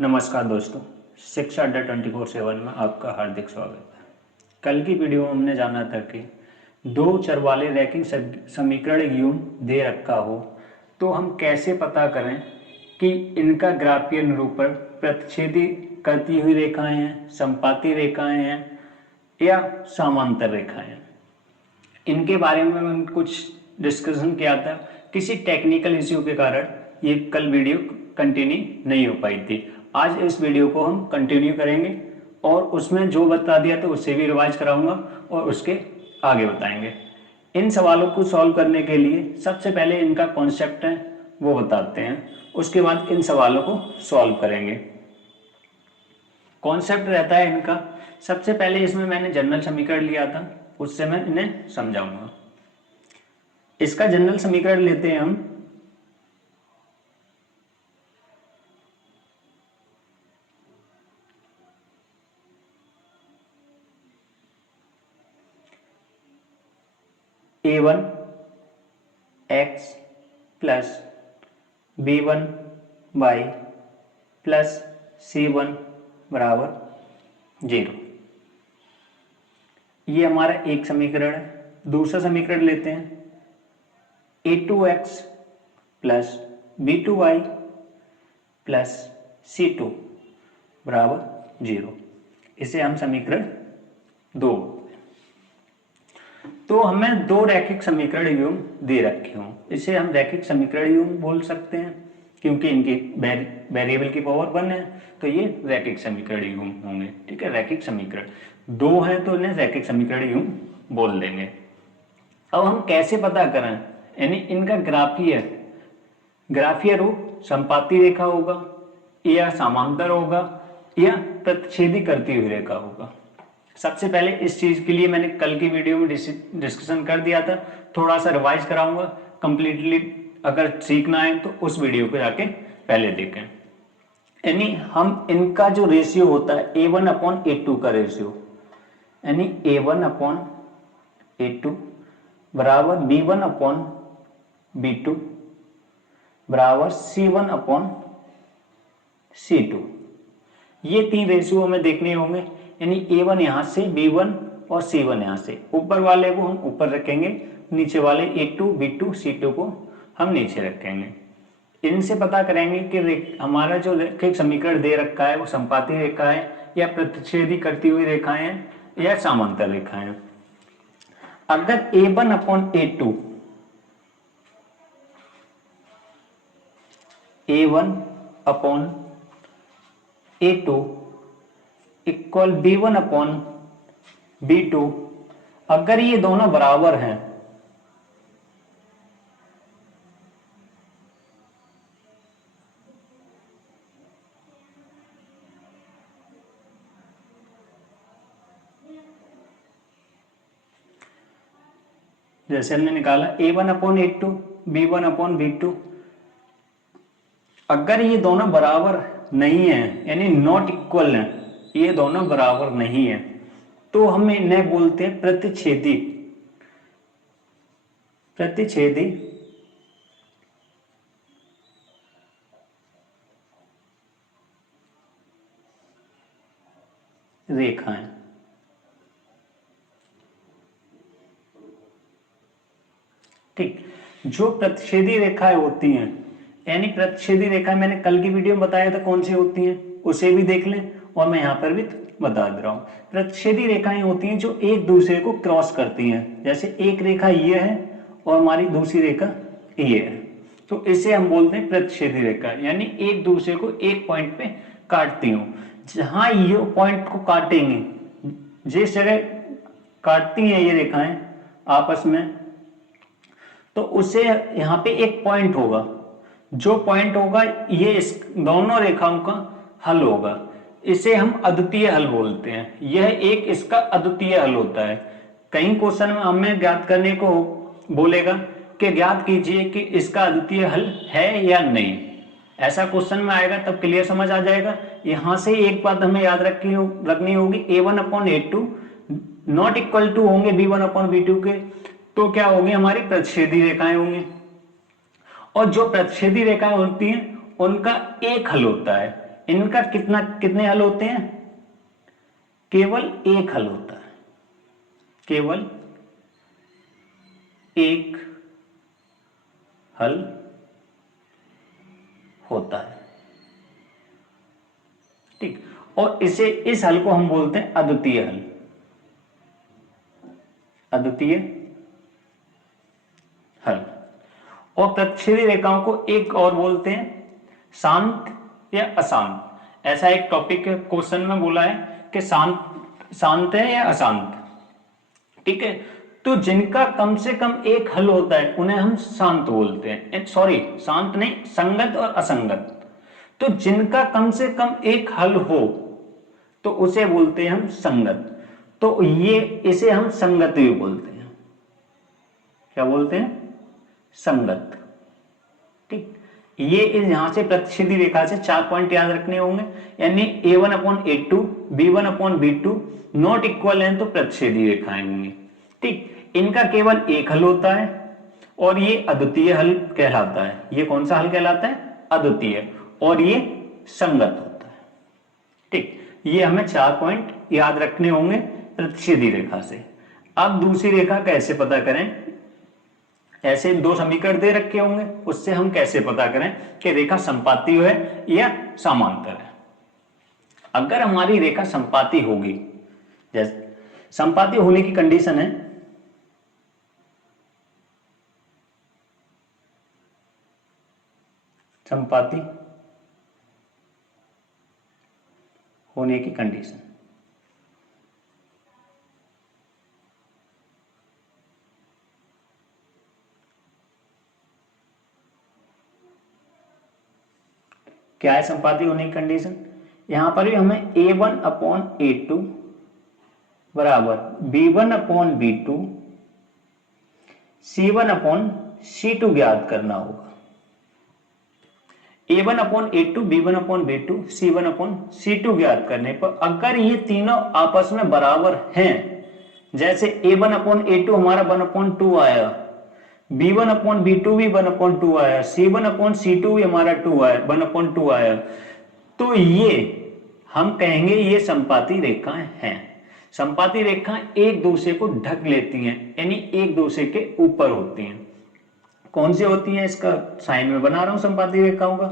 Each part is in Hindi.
नमस्कार दोस्तों, शिक्षा अड्डा 24/7 में आपका हार्दिक स्वागत है। कल की वीडियो में हमने जाना था कि दो चर वाले रैखिक समीकरण युग्म दे रखा हो तो हम कैसे पता करें कि इनका ग्राफीय निरूपण प्रतिच्छेदी करती हुई रेखाएं हैं, संपाती रेखाएं हैं या समांतर रेखाएं हैं। इनके बारे में हम कुछ डिस्कशन किया था। किसी टेक्निकल इश्यू के कारण ये कल वीडियो कंटिन्यू नहीं हो पाई थी। आज इस वीडियो को हम कंटिन्यू करेंगे और उसमें जो बता दिया था उससे भी रिवाइज कराऊंगा और उसके आगे बताएंगे। इन सवालों को सॉल्व करने के लिए सबसे पहले इनका कॉन्सेप्ट है वो बताते हैं, उसके बाद इन सवालों को सॉल्व करेंगे। कॉन्सेप्ट रहता है इनका, सबसे पहले इसमें मैंने जनरल समीकरण लिया था, उससे मैं इन्हें समझाऊंगा। इसका जनरल समीकरण लेते हैं हम। a1 x plus b1 y plus c1 बराबर 0। ये हमारा एक समीकरण है। दूसरा समीकरण लेते हैं a2x plus b2y plus c2 बराबर 0। इसे हम समीकरण 2। तो हमें दो रैखिक समीकरण युग्म दे रखे हों, इसे हम रैखिक समीकरण युग्म बोल सकते हैं क्योंकि इनकी वेरिएबल की पावर 1 है, तो ये रैखिक समीकरण युग्म होंगे। ठीक है, रैखिक समीकरण दो है तो इन्हें रैखिक समीकरण युग्म बोल देंगे। अब हम कैसे पता करें, यानी इनका ग्राफीय रूप संपाती रेखा होगा या समांतर होगा या प्रतिच्छेदी करती हुई रेखा होगा। सबसे पहले इस चीज के लिए मैंने कल की वीडियो में डिस्कशन कर दिया था, थोड़ा सा रिवाइज कराऊंगा कंप्लीटली। अगर सीखना है तो उस वीडियो को जाके पहले देखें। यानी हम इनका जो रेशियो होता है a1/a2 का रेशियो, यानी a1/a2 बराबर b1/b2 बराबर c1/c2। ये तीन रेशियो हमें देखने होंगे, यानी a1 यहां से, b1 और c1 यहां से। ऊपर वाले को हम ऊपर रखेंगे, नीचे वाले a2 b2 c2 को हम नीचे रखेंगे। इनसे पता करेंगे कि हमारा जो रैखिक समीकरण दे रखा है वो संपाती रेखा है या प्रतिच्छेदी करती हुई रेखाएं हैं या समांतर रेखाएं हैं। अगर a1/a2 इक्वल b1/b2, अगर ये दोनों बराबर हैं जैसे हमने निकाला a1/a2 b1/b2, अगर ये दोनों बराबर नहीं है यानी नॉट इक्वल है, ये दोनों बराबर नहीं है, तो हम इन्हें बोलते हैं प्रतिच्छेदी रेखाएं। ठीक, जो प्रतिच्छेदी रेखाएं होती हैं, यानी प्रतिच्छेदी रेखाएं मैंने कल की वीडियो में बताया था कौन सी होती हैं, उसे भी देख लें और मैं यहां पर भी बता दे रहा हूं। प्रतिच्छेदी रेखाएं होती हैं जो एक दूसरे को क्रॉस करती हैं, जैसे एक रेखा ये है और हमारी दूसरी रेखा ये है, तो इसे हम बोलते हैं प्रतिच्छेदी रेखा, यानी एक दूसरे को एक पॉइंट पे काटती हूं। जहां ये पॉइंट को काटेंगे, जिस जगह काटती हैं ये रेखाएं आपस में, तो उसे यहां पे एक पॉइंट होगा, जो पॉइंट होगा ये इस दोनों रेखाओं का हल होगा। इसे हम अद्वितीय हल बोलते हैं। यह एक इसका अद्वितीय हल होता है। कई क्वेश्चन में हमें ज्ञात करने को बोलेगा कि ज्ञात कीजिए कि इसका अद्वितीय हल है या नहीं। ऐसा क्वेश्चन में आएगा तब क्लियर समझ आ जाएगा। यहां से एक बात हमें याद रखनी होगी, a1/a2 नॉट इक्वल टू होंगे b1/b2 के, तो क्या होगी, हमारी प्रतिच्छेदी रेखाएं होंगी। और जो प्रतिच्छेदी रेखाएं होती हैं उनका एक हल होता है, इनका कितने हल होते हैं? केवल एक हल होता है, केवल एक हल होता है, ठीक। और इस हल को हम बोलते हैं अद्वितीय हल, अद्वितीय हल। और प्रतिच्छेदी रेखाओं को एक और बोलते हैं शांत या अशांत। ऐसा एक टॉपिक क्वेश्चन में बोला है कि शांत है या अशांत, ठीक है। तो जिनका कम से कम एक हल होता है उन्हें हम शांत बोलते हैं, सॉरी शांत नहीं, संगत और असंगत। तो जिनका कम से कम एक हल हो तो उसे बोलते हैं हम संगत। तो ये इसे हम संगत भी बोलते हैं। क्या बोलते हैं? संगत, ठीक। ये यहां से प्रतिच्छेदी रेखा से 4 पॉइंट याद रखने होंगे, यानी A1/A2 B1/B2 नॉट इक्वल है तो प्रतिच्छेदी रेखाएं होंगी, ठीक। इनका केवल एक हल होता है और ये अद्वितीय हल कहलाता है। ये कौन सा हल कहलाता है? अद्वितीय। और ये संगत होता है, ठीक। ये हमें 4 पॉइंट याद रखने होंगे प्रतिच्छेदी रेखा से। अब दूसरी रेखा कैसे पता करें? ऐसे 2 समीकरण दे रखे होंगे, उससे हम कैसे पता करें कि रेखा संपाती है या समांतर है। अगर हमारी रेखा संपाती होगी, जैसे संपाती होने की कंडीशन है, संपाती होने की कंडीशन, क्या है संपाती होने की कंडीशन? यहां पर भी हमें A1/A2 बराबर B1/B2 C1/C2 ज्ञात करना होगा। A1/A2 B1/B2 C1/C2 ज्ञात करने पर अगर ये तीनों आपस में बराबर हैं, जैसे A1/A2 हमारा 1/2 आया, B1/B2 भी 1/2 आया, C1/C2 भी हमारा 2 आया, 1/2 आया, तो ये हम कहेंगे ये संपाती रेखाएं हैं। संपाती रेखाएं एक दूसरे को ढक लेती हैं, यानी एक दूसरे के ऊपर होती हैं। कौन सी होती हैं? इसका साइन में बना रहा हूं संपाती रेखाओं का।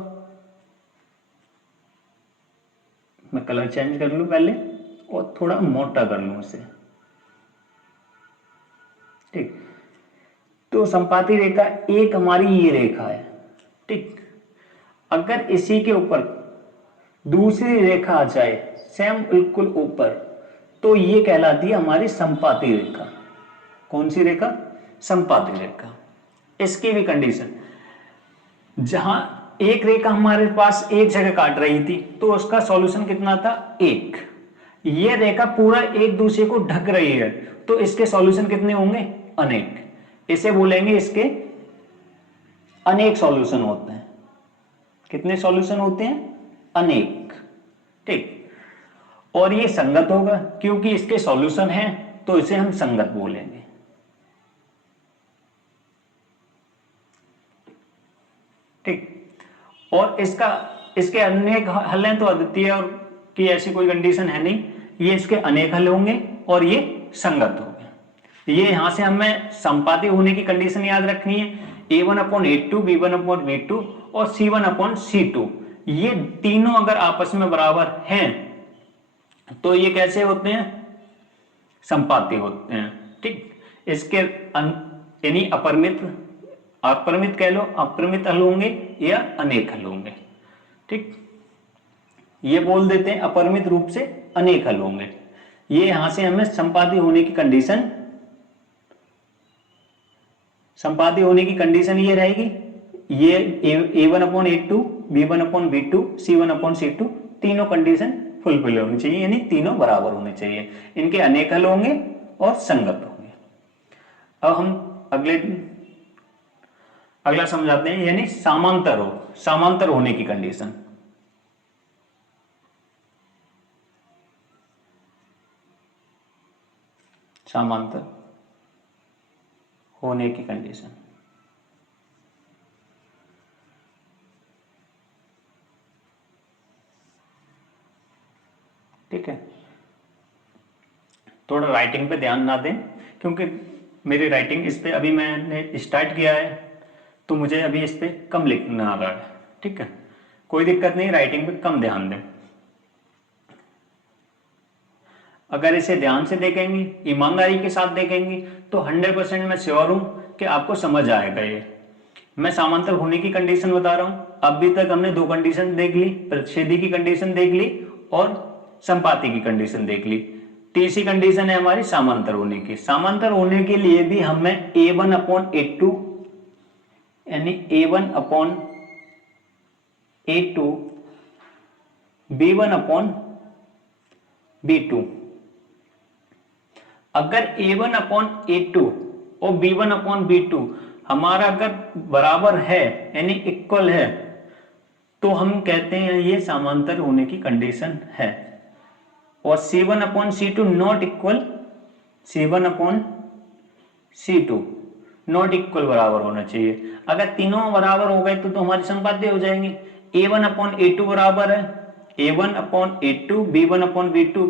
मैं कलर चेंज कर लूं पहले और थोड़ा मोटा कर लूं इसे, ठीक। तो संपाती रेखा एक हमारी ये रेखा है, ठीक। अगर इसी के ऊपर दूसरी रेखा आ जाए सेम बिल्कुल ऊपर, तो ये कहलाती है हमारी संपाती रेखा। कौन सी रेखा? संपाती रेखा। इसकी भी कंडीशन, जहां एक रेखा हमारे पास एक जगह काट रही थी तो उसका सॉल्यूशन कितना था? एक। ये रेखा पूरा एक दूसरे को ढक रही है तो इसके सॉल्यूशन कितने होंगे? अनेक। इसे बोलेंगे इसके अनेक सॉल्यूशन होते हैं। कितने सॉल्यूशन होते हैं? अनेक, ठीक। और ये संगत होगा क्योंकि इसके सॉल्यूशन हैं तो इसे हम संगत बोलेंगे, ठीक। और इसके अनेक हल हैं तो अद्वितीय और की ऐसी कोई कंडीशन है नहीं, ये इसके अनेक हल होंगे और ये संगत होंगे। ये यहां से हमें संपाती होने की कंडीशन याद रखनी है, A1/A2 B1/B2 और C1/C2। ये तीनों अगर आपस में बराबर हैं तो ये कैसे होते हैं? संपाती होते हैं, ठीक। इसके यानी अपरिमित, अपरिमित कह लो, अपरिमित हल होंगे या अनेक हल होंगे, ठीक। ये बोल देते हैं अपरिमित रूप से अनेक हल होंगे। ये यहां से हमें संपाती होने की कंडीशन, संपाती होने की कंडीशन ये रहेगी, ये A1/A2 B1/B2 C1/C2 तीनों कंडीशन फुलफिल होनी चाहिए, यानी तीनों बराबर होने चाहिए। इनके अनेक हल होंगे और संगत होंगे। अब हम अगला समझाते हैं, यानी समांतर होने की कंडीशन। समांतर होने की कंडीशन, ठीक है, थोड़ा राइटिंग पे ध्यान ना दें, क्योंकि मेरी राइटिंग इस पे अभी मैंने स्टार्ट किया है, तो मुझे अभी इस पे कम लिखना आ रहा है। ठीक है, कोई दिक्कत नहीं, राइटिंग पे कम ध्यान दें। अगर इसे ध्यान से देखेंगे, ईमानदारी के साथ देखेंगे, तो 100% मैं श्योर हूं कि आपको समझ आएगा। ये मैं समांतर होने की कंडीशन बता रहा हूं। अभी तक हमने दो कंडीशन देख ली, प्रतिच्छेदी की कंडीशन देख ली और संपाती की कंडीशन देख ली। तीसरी कंडीशन है हमारी समांतर होने की। समांतर होने के लिए भी हमें A1 अपॉन A2 यानी A1 upon A2 B1 upon B2, अगर A1 अपॉन A2 और B1 अपॉन B2 हमारा अगर बराबर है यानी इक्वल है, तो हम कहते हैं ये समांतर होने की कंडीशन है। और C1 upon C2 not equal, C1 upon C2 not equal बराबर होना चाहिए। अगर तीनों बराबर हो गए तो हमारे संपाद्य हो जाएंगे। A1 अपॉन A2 बराबर है, A1 upon A2 B1 upon B2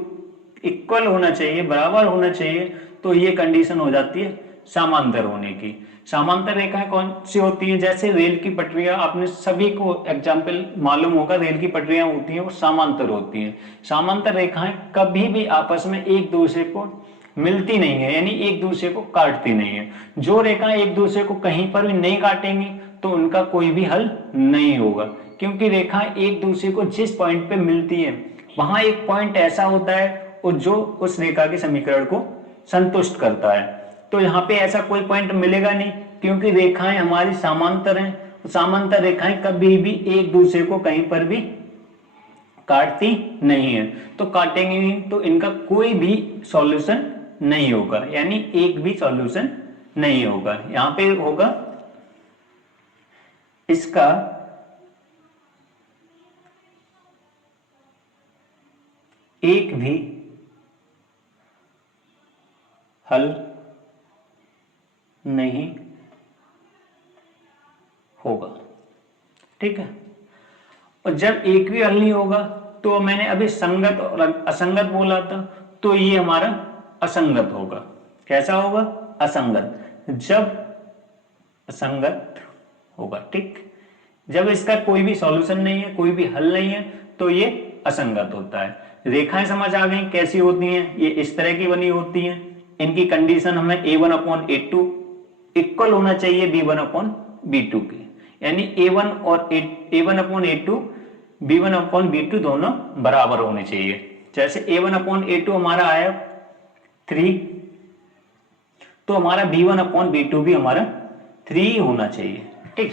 equal होना चाहिए, बराबर होना चाहिए, तो ये कंडीशन हो जाती है समांतर होने की। समांतर रेखाएं कौन सी होती हैं? जैसे रेल की पटरियां, आपने सभी को एग्जाम्पल मालूम होगा, रेल की पटरियां होती हैं वो समांतर होती हैं। समांतर रेखाएं कभी भी आपस में एक दूसरे को मिलती नहीं है, यानी एक दूसरे को काटती नहीं है। जो रेखाएं एक दूसरे को कहीं पर भी नहीं काटेंगी तो उनका कोई भी हल नहीं होगा, क्योंकि रेखाएं एक दूसरे को जिस पॉइंट पे मिलती है वहां एक पॉइंट ऐसा होता है और जो उस रेखा के समीकरण को संतुष्ट करता है। तो यहाँ पे ऐसा कोई पॉइंट मिलेगा नहीं, क्योंकि रेखाएं हमारी समांतर हैं। समांतर रेखाएं कभी भी एक दूसरे को कहीं पर भी काटती नहीं है, तो काटेंगे नहीं तो इनका कोई भी सॉल्यूशन नहीं होगा, यानी एक भी सॉल्यूशन नहीं होगा। यहां पे होगा इसका एक भी हल नहीं होगा। ठीक है, और जब एक भी हल नहीं होगा तो मैंने अभी संगत और असंगत बोला था, तो ये हमारा असंगत होगा। कैसा होगा? असंगत। जब असंगत होगा, ठीक, जब इसका कोई भी सॉल्यूशन नहीं है, कोई भी हल नहीं है, तो ये असंगत होता है। रेखाएं समझ आ गई कैसी होती हैं? ये इस तरह की बनी होती हैं। इनकी कंडीशन हमें A1 अपॉन A2 इक्वल होना चाहिए B1 अपॉन B2 के, यानी A1 और A1 upon A2 B1 upon B2 दोनों बराबर होने चाहिए। जैसे A1 अपॉन A2 हमारा आया 3, तो हमारा B1 अपॉन B2 भी हमारा 3 होना चाहिए। ठीक,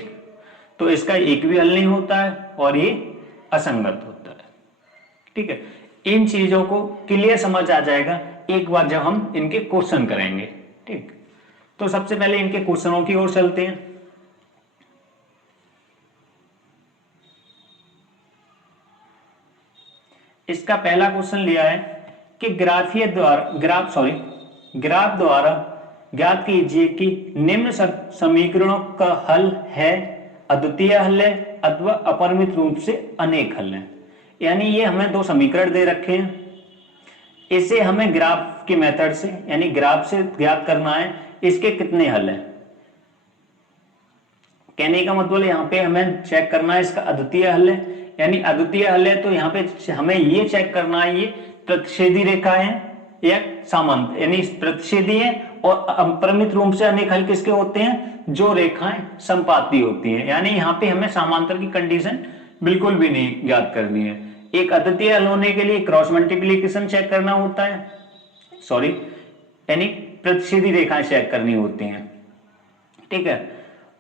तो इसका एक भी हल नहीं होता है और ये असंगत होता है। ठीक है, इन चीजों को क्लियर समझ आ जाएगा एक बार जब हम इनके क्वेश्चन करेंगे। ठीक, तो सबसे पहले इनके क्वेश्चनों की ओर चलते हैं। इसका पहला क्वेश्चन लिया है कि ग्राफ द्वारा ज्ञात कीजिए कि निम्न समीकरणों का हल है अद्वितीय हल है अथवा अपरिमित रूप से अनेक हल है। यानी ये हमें दो समीकरण दे रखे हैं, इसे हमें ग्राफ के मेथड से यानी ग्राफ से ज्ञात करना है इसके कितने हल हैं। कहने का मतलब यहाँ पे हमें चेक करना है इसका अद्वितीय हल है, यानी अद्वितीय हल है तो यहाँ पे हमें ये चेक करना है ये प्रतिच्छेदी रेखा है या समांतर, यानी प्रतिच्छेदी है। और अपरिमित रूप से अनेक हल किसके होते हैं? जो रेखाएं संपाती होती हैं। यानी यहाँ पे हमें समांतर की कंडीशन बिल्कुल भी नहीं ज्ञात करनी है। एक अद्वितीय हल होने के लिए क्रॉस मल्टीप्लीकेशन चेक करना होता है, सॉरी यानी प्रतिच्छेदी रेखाएं चेक करनी होती हैं। ठीक है,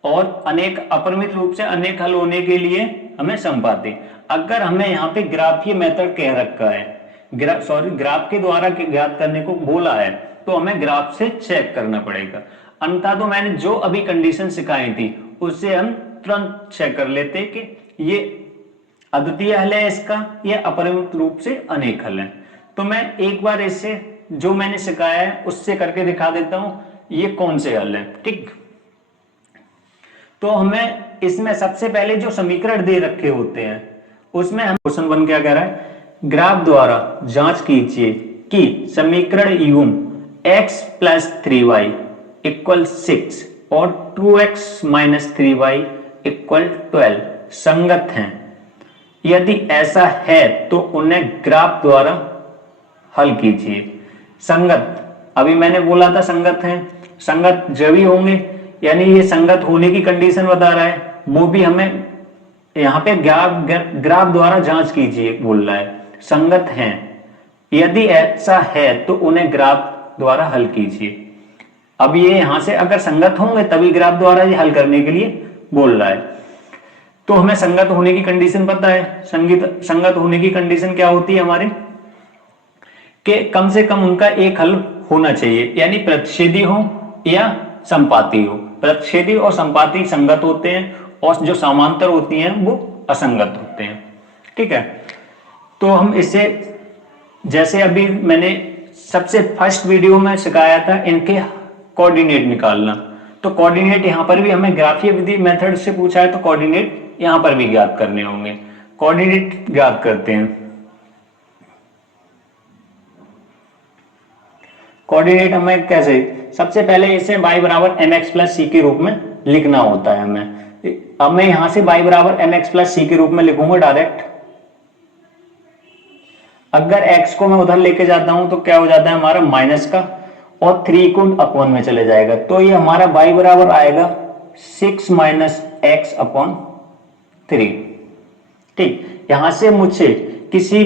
और अनेक अपरिमित रूप से अनेक हल होने के लिए हमें संपाती। अगर हमें यहाँ पे ग्राफीय मेथड कह रखा है, ग्राफ के द्वारा ज्ञात करने को बोला है, तो हमें ग्राफ से चेक करना पड़ेगा। अन्यथा तो मैंने जो अभी कंडीशन सिखाई थी उससे हम तुरंत चेक कर लेते कि ये अद्वितीय हल है इसका या अपरिमित रूप से अनेक हल है। तो मैं एक बार इससे जो मैंने सिखाया है उससे करके दिखा देता हूं ये कौन से हल है। ठीक, तो हमें इसमें सबसे पहले जो समीकरण दे रखे होते हैं उसमें हम क्वेश्चन 1 क्या कह रहा है, ग्राफ द्वारा जांच कीजिए कि समीकरण एवं x प्लस 3y इक्वल 6 और 2x माइनस 3y इक्वल 12 संगत हैं। यदि ऐसा है तो उन्हें ग्राफ द्वारा हल कीजिए। संगत, अभी मैंने बोला था संगत हैं, संगत जब ही होंगे, यानी ये संगत होने की कंडीशन बता रहा है, वो भी हमें यहाँ पे ग्राफ द्वारा जांच कीजिए बोल रहा है। संगत हैं, यदि ऐसा है तो उन्हें ग्राफ द्वारा हल कीजिए। अब ये यहां से अगर संगत होंगे तभी ग्राफ द्वारा ये हल करने के लिए बोल रहा है। तो हमें संगत होने की कंडीशन पता है। संगत होने की कंडीशन क्या होती है हमारे, कि कम से कम उनका एक हल होना चाहिए, यानी प्रतिच्छेदी हो या संपाती हो। प्रतिच्छेदी और संपाती संगत होते हैं और जो समांतर होती हैं वो असंगत होते हैं। ठीक है, तो हम इसे, जैसे अभी मैंने सबसे फर्स्ट वीडियो में सिखाया था इनके कोऑर्डिनेट निकालना, तो कोऑर्डिनेट यहां पर भी हमें ग्राफीय विधि मेथड से पूछा है, तो कोऑर्डिनेट यहां पर भी ज्ञात करने होंगे। कोऑर्डिनेट ज्ञात करते हैं। कोऑर्डिनेट हमें कैसे, सबसे पहले इसे y बराबर mx प्लस सी के रूप में लिखना होता है हमें। अब मैं यहां से y बराबर mx प्लस सी के रूप में लिखूंगा डायरेक्ट। अगर x को मैं उधर लेके जाता हूं तो क्या हो जाता है हमारा माइनस का, और 3 को अपॉन में चले जाएगा, तो ये हमारा y बराबर आएगा 6 माइनस एक्स अपॉन 3। ठीक, यहां से मुझे किसी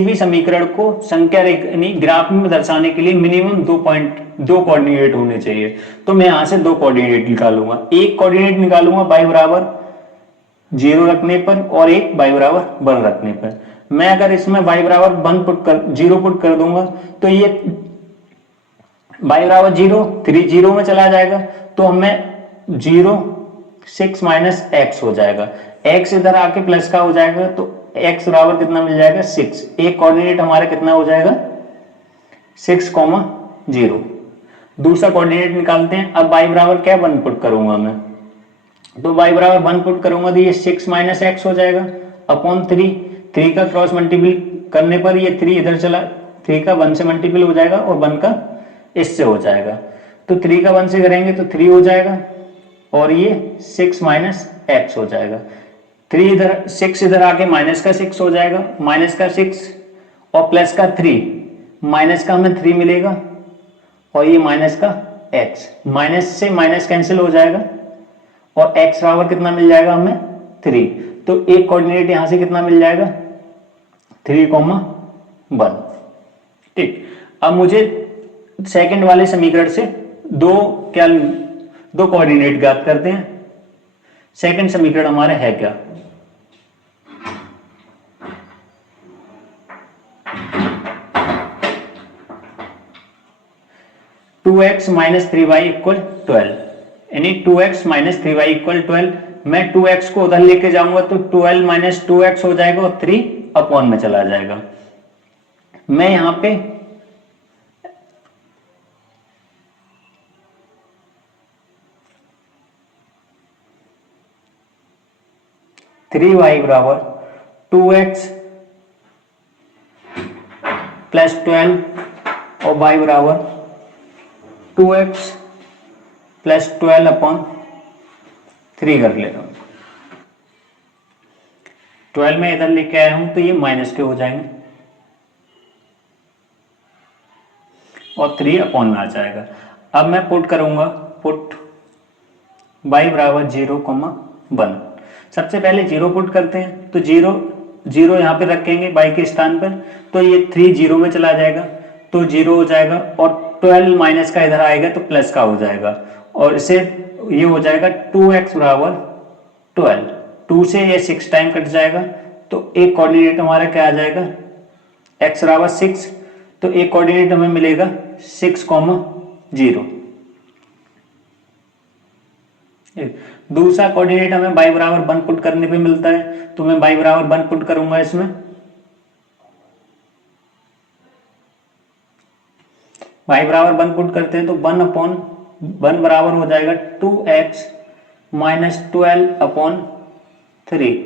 भी समीकरण को संख्या यानी ग्राफ में दर्शाने के लिए मिनिमम दो कोऑर्डिनेट होने चाहिए। तो मैं यहां से 2 कोऑर्डिनेट निकालूंगा। एक कोऑर्डिनेट निकालूंगा y बराबर 0 रखने पर और एक y बराबर 1 रखने पर। मैं अगर इसमें y बराबर 0 पुट कर दूंगा तो ये y बराबर 0, 3 0 में चला जाएगा, तो हमें 0 6 माइनस एक्स हो जाएगा। x इधर आके प्लस का हो जाएगा, तो x बराबर कितना मिल जाएगा 6। एक कोऑर्डिनेट हमारा कितना हो जाएगा 6,0। दूसरा कोऑर्डिनेट निकालते हैं। अब y बराबर क्या 1 पुट करूंगा मैं, तो y बराबर 1 पुट करूंगा तो ये 6 माइनस एक्स हो जाएगा अपॉन 3 का क्रॉस मल्टीपल करने पर ये 3 इधर चला, 3 का 1 से मल्टीपल हो जाएगा और 1 का इससे हो जाएगा, तो 3 का 1 से करेंगे तो 3 हो जाएगा और ये 6 माइनस एक्स हो जाएगा। 6 इधर आके माइनस का 6 हो जाएगा, माइनस का 6 और प्लस का 3, माइनस का हमें 3 मिलेगा और ये माइनस का x, माइनस से माइनस कैंसिल हो जाएगा और x बराबर कितना मिल जाएगा हमें 3। तो एक कोऑर्डिनेट यहां से कितना मिल जाएगा 3,1। ठीक, अब मुझे सेकंड वाले समीकरण से दो कोऑर्डिनेट ज्ञात करते हैं। सेकंड समीकरण हमारा है क्या, to x minus 3y equal 12, यानी 2x माइनस 3y इक्वल 12। मैं 2x को उधर लेके जाऊंगा तो 12 माइनस 2x हो जाएगा और 3 अपॉन में चला जाएगा। मैं यहां पे थ्री वाई बराबर 2x प्लस 12 और y बराबर 2x प्लस 12 अपॉन 3 कर ले रहा हूं। 12 में इधर लेके आया हूं तो ये माइनस के हो जाएंगे और 3 अपॉन में आ जाएगा। अब मैं पुट करूंगा, पुट y बराबर 0,1। सबसे पहले 0 पुट करते हैं, तो 0 यहां पे रखेंगे y के स्थान पर, तो ये 3 0 में चला जाएगा, तो 0 हो जाएगा और 12 माइनस का इधर आएगा तो प्लस का हो जाएगा और इसे ये हो जाएगा 2x बराबर 12। 2 से ये 6 टाइम कट जाएगा, तो एक कोऑर्डिनेट हमारा क्या आ जाएगा x बराबर 6, तो एक कोऑर्डिनेट हमें मिलेगा 6,0। दूसरा कोऑर्डिनेट हमें y बराबर 1 पुट करने पे मिलता है, तो मैं y बराबर 1 पुट करूंगा इसमें। y बराबर 1 पुट करते हैं तो 1 अपॉन 1 बराबर हो जाएगा 2x माइनस 12 अपॉन 3।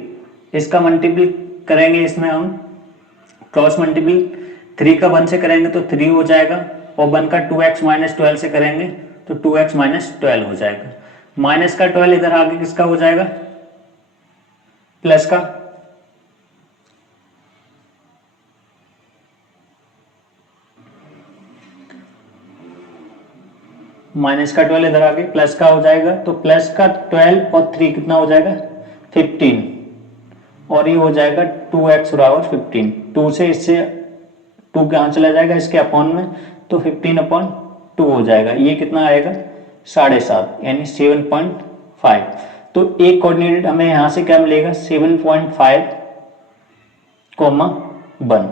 इसका मल्टीपल करेंगे इसमें हम क्रॉस मल्टीपल, 3 का 1 से करेंगे तो 3 हो जाएगा, और 1 का 2x माइनस 12 से करेंगे तो 2x माइनस 12 हो जाएगा। माइनस का 12 इधर आगे किसका हो जाएगा, प्लस का, माइनस का 12 इधर आगे प्लस का हो जाएगा, तो प्लस का 12 और 3 कितना हो जाएगा 15, और ये हो जाएगा 2x बराबर 15। 2 से इससे 2 कहाँ चला जाएगा, इसके अपॉन में, तो 15/2 हो जाएगा। ये कितना आएगा 7.5 यानी 7.5। तो एक कोऑर्डिनेट हमें यहाँ से क्या मिलेगा 7.5, 1।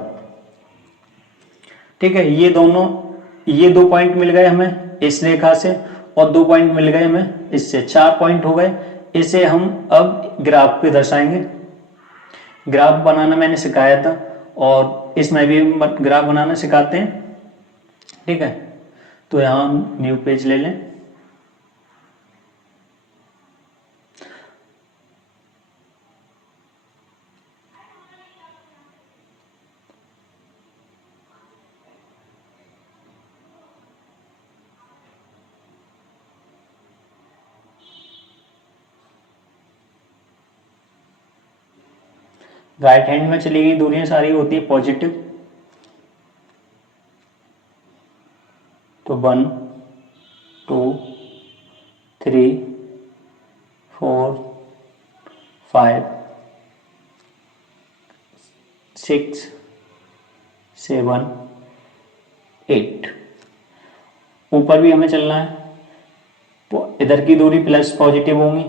ठीक है, ये 2 पॉइंट मिल गए हमें इस रेखा से, और 2 पॉइंट मिल गए हमें इससे, 4 पॉइंट हो गए। इसे हम अब ग्राफ पे दर्शाएंगे। ग्राफ बनाना मैंने सिखाया था, और इसमें भी हम ग्राफ बनाना सिखाते हैं। ठीक है, तो यहाँ हम न्यू पेज ले लें। राइट हैंड में चली गई दूरियां सारी होती है पॉजिटिव, तो 1 2 3 4 5 6 7 8। ऊपर भी हमें चलना है, इधर की दूरी प्लस पॉजिटिव होंगी,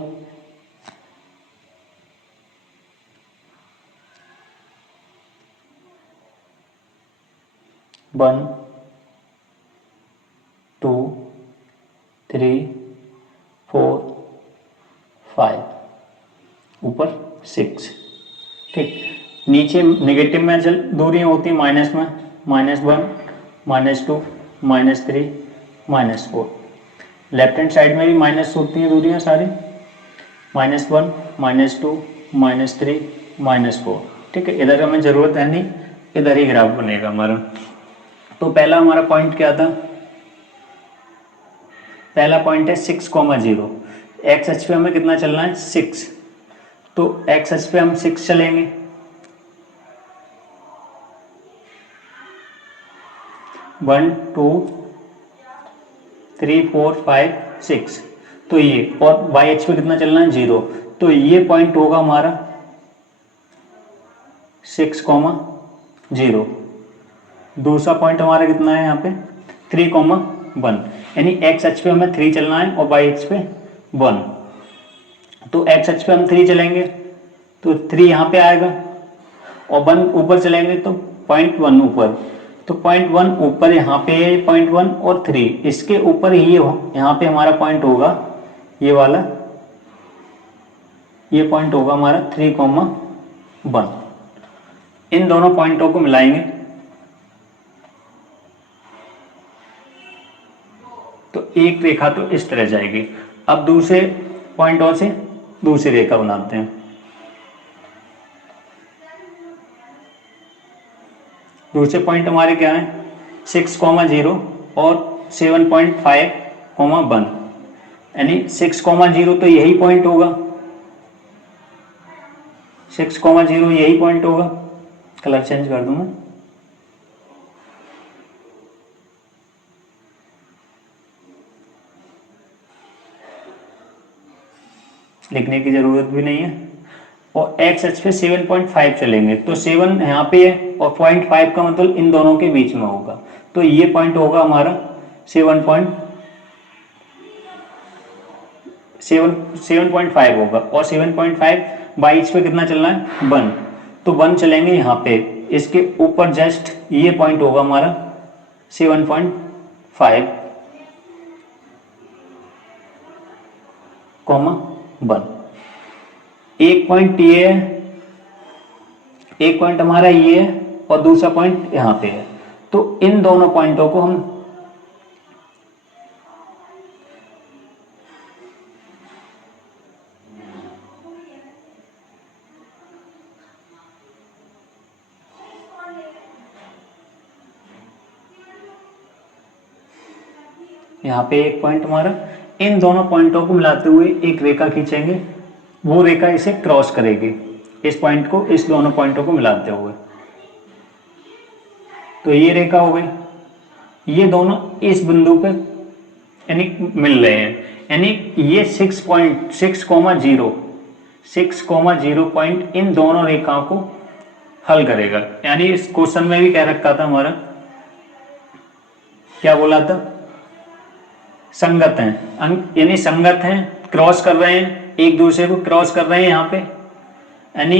1 2 3 4 5, ऊपर 6। ठीक, नीचे नेगेटिव में चल दूरियां होती हैं माइनस में, -1 -2 -3 -4। लेफ्ट हैंड साइड में भी माइनस होती हैं दूरियां सारी, -1 -2 -3 -4। ठीक है, इधर हमें जरूरत है नहीं, इधर ही ग्राफ बनेगा हमारा। तो पहला हमारा पॉइंट क्या था, पहला पॉइंट है 6,0। एक्स अक्ष पे हमें कितना चलना है 6, तो एक्स अक्ष पे हम 6 चलेंगे, 1 2 3 4 5 6, तो ये, और वाई अक्ष पे कितना चलना है 0, तो ये पॉइंट होगा हमारा 6,0। दूसरा पॉइंट हमारा कितना है यहाँ पे 3,1, यानी एक्स अक्ष पे हमें 3 चलना है और वाई अक्ष पे 1। तो एक्स अक्ष पे हम 3 चलेंगे तो 3 यहाँ पे आएगा, और 1 ऊपर चलेंगे तो 0.1 ऊपर, तो 0.1 ऊपर यहाँ पे है 0.1 और 3 इसके ऊपर ही यहाँ पे हमारा पॉइंट होगा, ये वाला, ये पॉइंट होगा हमारा 3,1। इन दोनों पॉइंटों को मिलाएंगे तो एक रेखा तो इस तरह जाएगी। अब दूसरे पॉइंटों से दूसरी रेखा बनाते हैं। दूसरे पॉइंट हमारे क्या है 6,0 और 7.5, 1, यानी 6,0 तो यही पॉइंट होगा, 6,0 यही पॉइंट होगा। कलर चेंज कर दूं मैं, लिखने की जरूरत भी नहीं है। और एक्स अक्ष पे 7.5 चलेंगे तो 7 यहाँ पे है और 0.5 का मतलब इन दोनों के बीच में होगा, तो ये पॉइंट होगा हमारा 7.5 होगा, और 7.5 बाई अक्ष पे कितना चलना है 1, तो 1 चलेंगे यहाँ पे, इसके ऊपर जस्ट ये पॉइंट होगा हमारा 7.5, 1। एक पॉइंट ये है, एक पॉइंट हमारा ये है और दूसरा पॉइंट यहाँ पे है, तो इन दोनों पॉइंटों को हम यहाँ पे एक पॉइंट हमारा, इन दोनों पॉइंटों को मिलाते हुए एक रेखा खींचेंगे, वो रेखा इसे क्रॉस करेगी, इस पॉइंट को इस दोनों पॉइंटों को मिलाते हुए। तो ये रेखा हो गई, ये दोनों इस बिंदु पे यानी मिल रहे हैं, यानी ये 6,0 पॉइंट इन दोनों रेखाओं को हल करेगा। यानी इस क्वेश्चन में भी कह रखा था हमारा, क्या बोला था, संगत हैं, यानी संगत हैं, क्रॉस कर रहे हैं, एक दूसरे को क्रॉस कर रहे हैं यहाँ पे, यानी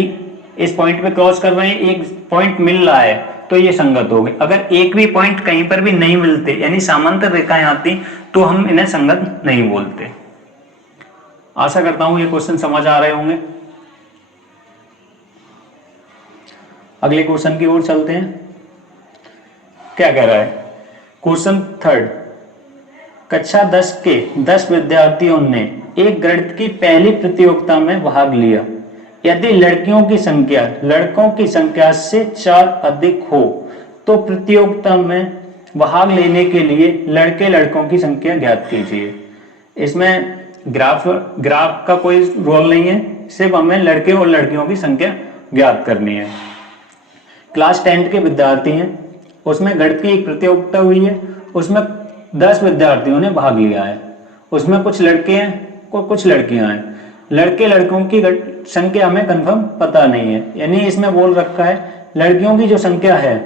इस पॉइंट पे क्रॉस कर रहे हैं, एक पॉइंट मिल रहा है तो ये संगत हो गए। अगर एक भी पॉइंट कहीं पर भी नहीं मिलते यानी समांतर रेखाएं आती तो हम इन्हें संगत नहीं बोलते। आशा करता हूं ये क्वेश्चन समझ आ रहे होंगे। अगले क्वेश्चन की ओर चलते हैं। क्या कह रहा है क्वेश्चन थर्ड, कक्षा 10 के 10 विद्यार्थियों ने एक गणित की पहली प्रतियोगिता में भाग लिया। यदि लड़कियों की संख्या लड़कों की संख्या से 4 अधिक हो तो प्रतियोगिता में भाग लेने के लिए लड़के लड़कों की संख्या ज्ञात कीजिए। इसमें ग्राफ का कोई रोल नहीं है, सिर्फ हमें लड़के और लड़कियों की संख्या ज्ञात करनी है। क्लास 10 के विद्यार्थी हैं, उसमें गणित की एक प्रतियोगिता हुई है, उसमें 10 विद्यार्थियों ने भाग लिया है, उसमें कुछ लड़के हैं और कुछ लड़कियां हैं। लड़के लड़कों की संख्या हमें कंफर्म पता नहीं है, यानी इसमें बोल रखा है लड़कियों की जो संख्या है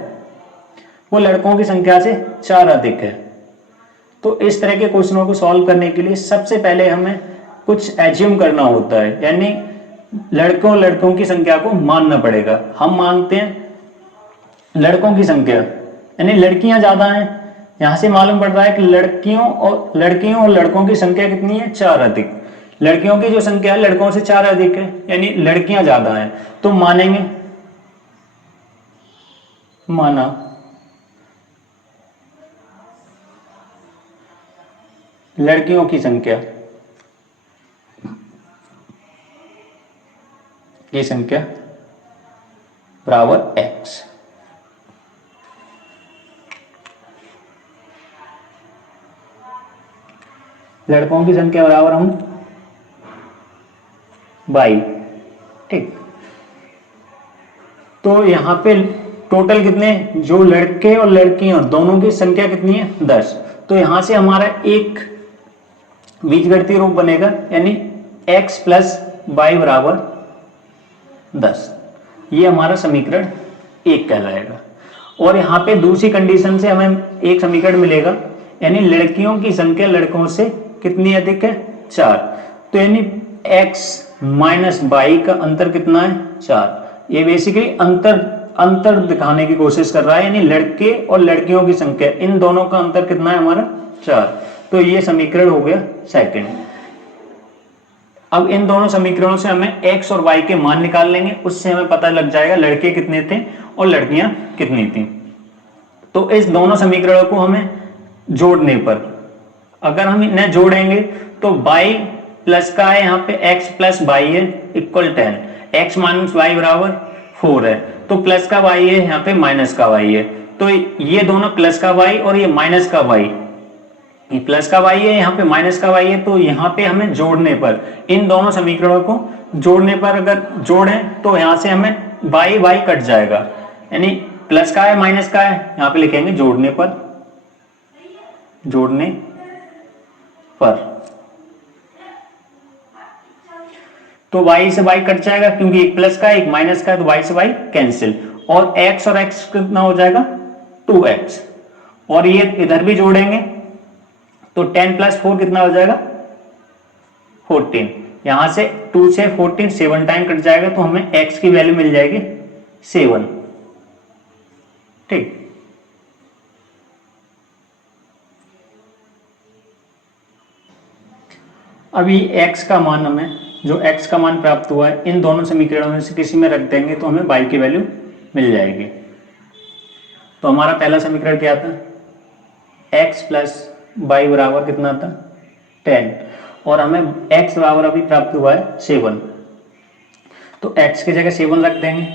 वो लड़कों की संख्या से 4 अधिक है। तो इस तरह के क्वेश्चनों को सॉल्व करने के लिए सबसे पहले हमें कुछ एज्यूम करना होता है, यानी लड़कों लड़कों की संख्या को मानना पड़ेगा। हम मानते हैं लड़कों की संख्या यानी लड़कियां ज्यादा हैं, यहां से मालूम पड़ रहा है कि लड़कियों और लड़कों की संख्या कितनी है, 4 अधिक। लड़कियों की जो संख्या है लड़कों से 4 अधिक है, यानी लड़कियां ज्यादा हैं, तो मानेंगे, माना लड़कियों की संख्या की संख्या बराबर x। लड़कों की संख्या बराबर हम y, ठीक। तो यहां पे टोटल कितने, जो लड़के और लड़कियां दोनों की संख्या कितनी है, 10। तो यहां से हमारा एक बीजगणितीय रूप बनेगा, यानी x प्लस वाई बराबर 10। ये हमारा समीकरण 1 कहलाएगा। और यहाँ पे दूसरी कंडीशन से हमें एक समीकरण मिलेगा, यानी लड़कियों की संख्या लड़कों से कितनी अधिक है, 4। तो यानी x माइनस वाई का अंतर कितना है, 4। ये बेसिकली अंतर दिखाने की कोशिश कर रहा है, यानी लड़के और लड़कियों की संख्या इन दोनों का अंतर कितना है हमारा, 4। तो ये समीकरण हो गया सेकंड। अब इन दोनों समीकरणों से हमें x और y के मान निकाल लेंगे, उससे हमें पता लग जाएगा लड़के कितने थे और लड़कियां कितनी थी। तो इस दोनों समीकरणों को हमें जोड़ने पर, अगर हम इन्हें जोड़ेंगे तो y प्लस का है, यहाँ पे x प्लस वाई है इक्वल 10, x माइनस वाई बराबर 4 है, तो प्लस का y है, यहाँ पे माइनस का y है। तो ये दोनों प्लस का y और ये माइनस का y, ये प्लस का y है, यहाँ पे माइनस का y है। तो यहाँ पे हमें जोड़ने पर, इन दोनों समीकरणों को जोड़ने पर अगर जोड़ें तो यहाँ से हमें y कट जाएगा, यानी प्लस का है माइनस का है, यहाँ पे लिखेंगे जोड़ने पर, जोड़ने पर। तो y से y कट जाएगा, क्योंकि एक प्लस का है एक माइनस का है, तो y से y कैंसिल, और x कितना हो जाएगा, 2x। और ये इधर भी जोड़ेंगे तो 10 प्लस 4 कितना हो जाएगा, 14। यहां से 2 से 14 7 टाइम कट जाएगा, तो हमें x की वैल्यू मिल जाएगी 7, ठीक। अभी x का मान, हमें जो x का मान प्राप्त हुआ है इन दोनों समीकरणों में से किसी में रख देंगे तो हमें y की वैल्यू मिल जाएगी। तो हमारा पहला समीकरण क्या था, x प्लस वाई बराबर कितना था, 10, और हमें x बराबर अभी प्राप्त हुआ है 7, तो x की जगह 7 रख देंगे।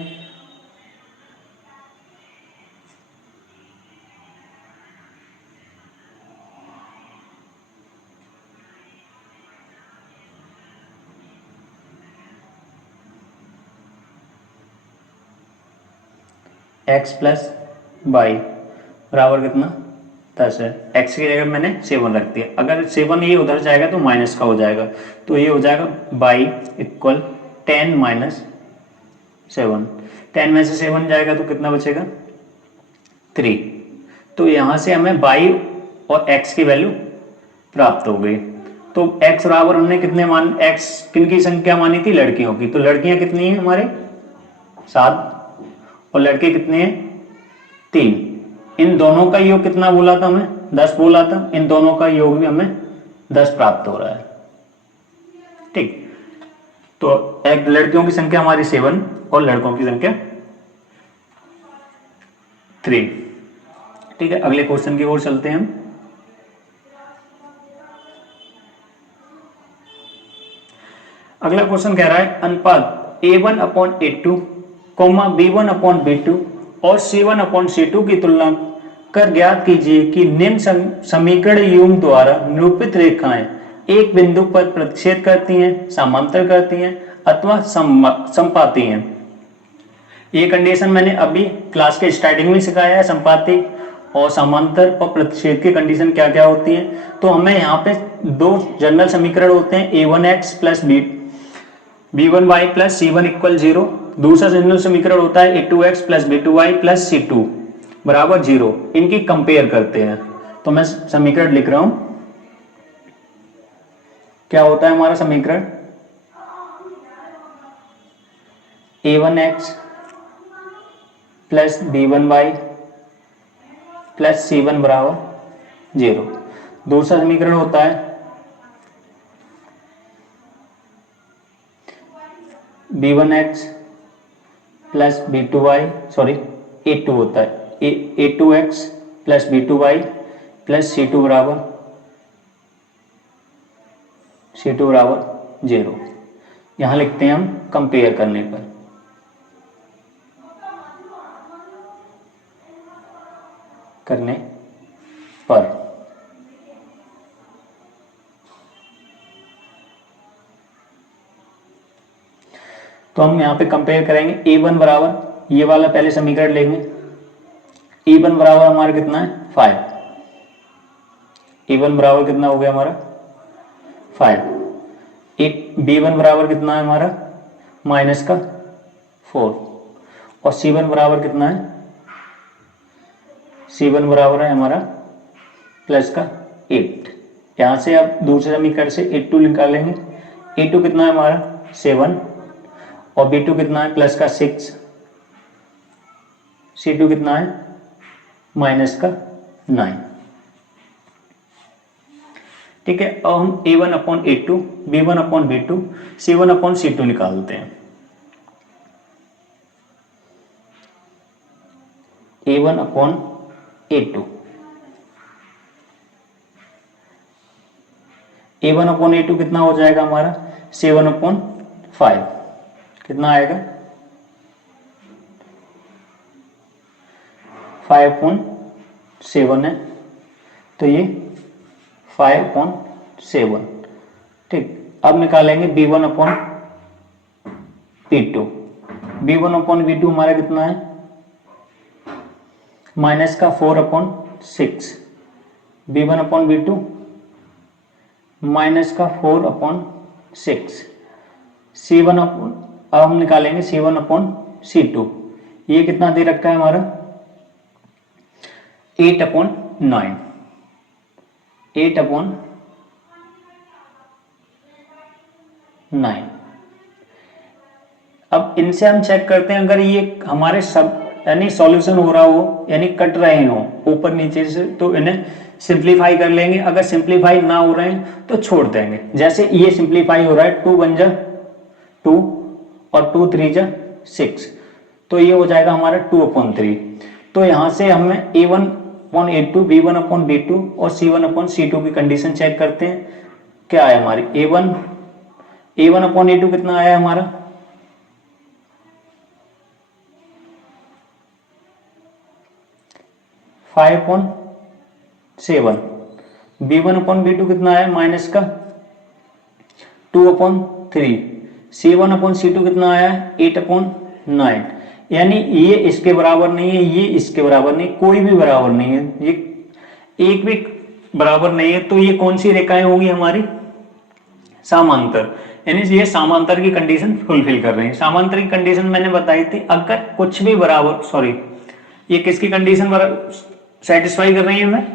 एक्स प्लस बाई बराबर कितना 10 है। एक्स की जगह मैंने 7 रख दिया, अगर 7 ये उधर जाएगा तो माइनस का हो जाएगा, तो ये हो जाएगा बाई इक्वल 10 माइनस 7। 10 में से 7 जाएगा तो कितना बचेगा 3। तो यहाँ से हमें बाई और एक्स की वैल्यू प्राप्त हो गई। तो x बराबर हमने कितने मान, x किन की संख्या मानी थी, लड़कियों की, तो लड़कियां कितनी हैं हमारे 7 और लड़के कितने हैं 3। इन दोनों का योग कितना बोला था हमें 10 बोला था, इन दोनों का योग भी हमें 10 प्राप्त हो रहा है। ठीक, तो एक लड़कियों की संख्या हमारी 7 और लड़कों की संख्या 3। ठीक है, अगले क्वेश्चन की ओर चलते हैं हम। अगला क्वेश्चन कह रहा है अनुपात A1/A2, B1/B2 और C1/C2 की तुलना कर ज्ञात कीजिए कि निम्न समीकरण युग्म द्वारा निरूपित रेखाएं एक बिंदु पर प्रतिच्छेद करती हैं, समांतर करती हैं अथवा संपाती हैं। ये कंडीशन मैंने अभी क्लास के स्टार्टिंग में सिखाया है, संपाती और समांतर और प्रतिच्छेद की कंडीशन क्या क्या होती है। तो हमें यहाँ पे दो जनरल समीकरण होते हैं, A1x plus B1y plus C1 equal 0। दूसरा जनरल समीकरण होता है A2x plus B2y plus C2 बराबर 0। इनकी कंपेयर करते हैं। तो मैं समीकरण लिख रहा हूं, क्या होता है हमारा समीकरण, A1x plus B1y plus C1 बराबर 0। दूसरा समीकरण होता है B1x plus B2y, sorry A2 होता है A2x plus B2y plus C2 बराबर 0। यहां लिखते हैं हम कंपेयर करने पर। तो हम यहाँ पे कंपेयर करेंगे। A1 बराबर, ये वाला पहले समीकरण लेंगे, A1 बराबर हमारा कितना है 5। A1 बराबर कितना हो गया हमारा 5। B1 बराबर कितना है हमारा माइनस का 4 और C1 बराबर कितना है, C1 बराबर है हमारा प्लस का 8। यहाँ से अब दूसरे समीकरण से A2 निकालेंगे। A2 कितना है हमारा 7 और B2 कितना है प्लस का 6, C2 कितना है माइनस का 9। ठीक है, अब हम A1/A2, B1/B2, C1/C2 निकालते हैं। A1/A2, A1/A2 कितना हो जाएगा हमारा 7/5, कितना आएगा 5/7 है, तो ये 5/7। ठीक, अब निकालेंगे B1/B2। B1/B2 हमारा कितना है माइनस का 4/6। B1/B2 माइनस का 4/6। C1 अब हम निकालेंगे C1/C2। ये कितना दे रखा है हमारा 8/9। 8/9। अब इनसे हम चेक करते हैं, अगर ये हमारे सब यानी सॉल्यूशन हो रहा हो, यानी कट रहे हो ऊपर नीचे से, तो इन्हें सिंप्लीफाई कर लेंगे। अगर सिंप्लीफाई ना हो रहे हैं तो छोड़ देंगे। जैसे ये सिंप्लीफाई हो रहा है, 2 1 जा 2 और 2 3 जा 6, तो ये हो जाएगा हमारा 2/3। तो यहां से हमें A1/A2, B1/B2 और C1/C2 की कंडीशन चेक करते हैं। क्या है हमारी A1/A2 कितना आया हमारा 5/7। B1/B2 कितना आया माइनस का 2/3। C1/C2 कितना आया 8/9। यानी ये इसके बराबर नहीं है, ये इसके बराबर नहीं, कोई भी बराबर नहीं है, ये एक भी बराबर नहीं है, तो ये कौन सी रेखाएं होंगी हमारी? समांतर। यानी ये समांतर की कंडीशन फुलफिल कर रही है। समांतर की कंडीशन मैंने बताई थी, अगर कुछ भी बराबर, सॉरी, ये किसकी कंडीशन सेटिस्फाई कर रही है? मैं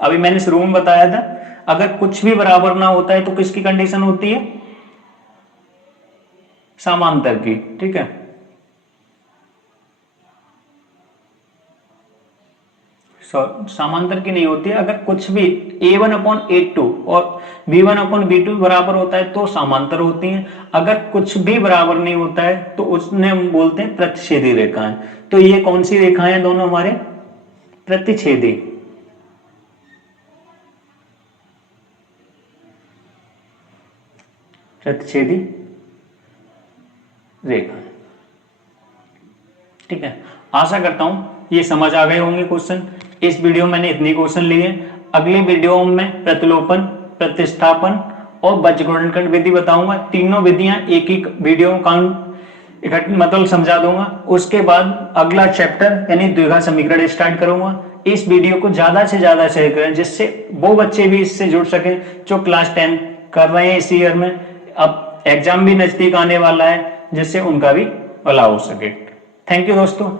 अभी मैंने शुरू में बताया था, अगर कुछ भी बराबर ना होता है तो किसकी कंडीशन होती है? समांतर की। ठीक है, समांतर की नहीं होती है। अगर कुछ भी a1/a2 और b1/b2 बराबर होता है तो समांतर होती हैं। अगर कुछ भी बराबर नहीं होता है तो उसने हम बोलते हैं प्रतिच्छेदी रेखाएं। तो ये कौन सी रेखाएं हैं दोनों हमारे? प्रतिच्छेदी। प्रतिच्छेदी रेखा। ठीक है, आशा करता हूं ये समझ आ गए होंगे क्वेश्चन। इस वीडियो में मैंने इतने क्वेश्चन लिए। अगले वीडियो में प्रतिलोपन, प्रतिस्थापन और बीजगणित विधि बताऊंगा। तीनों विधियां एक एक वीडियो काउंट इकट्ठे मतलब समझा दूंगा। उसके बाद अगला चैप्टर यानी द्विघात समीकरण स्टार्ट करूंगा। इस वीडियो को ज्यादा से ज्यादा शेयर करें, जिससे वो बच्चे भी इससे जुड़ सके जो क्लास 10 कर रहे हैं इस ईयर में। अब एग्जाम भी नजदीक आने वाला है, जिससे उनका भी भला हो सके। थैंक यू दोस्तों।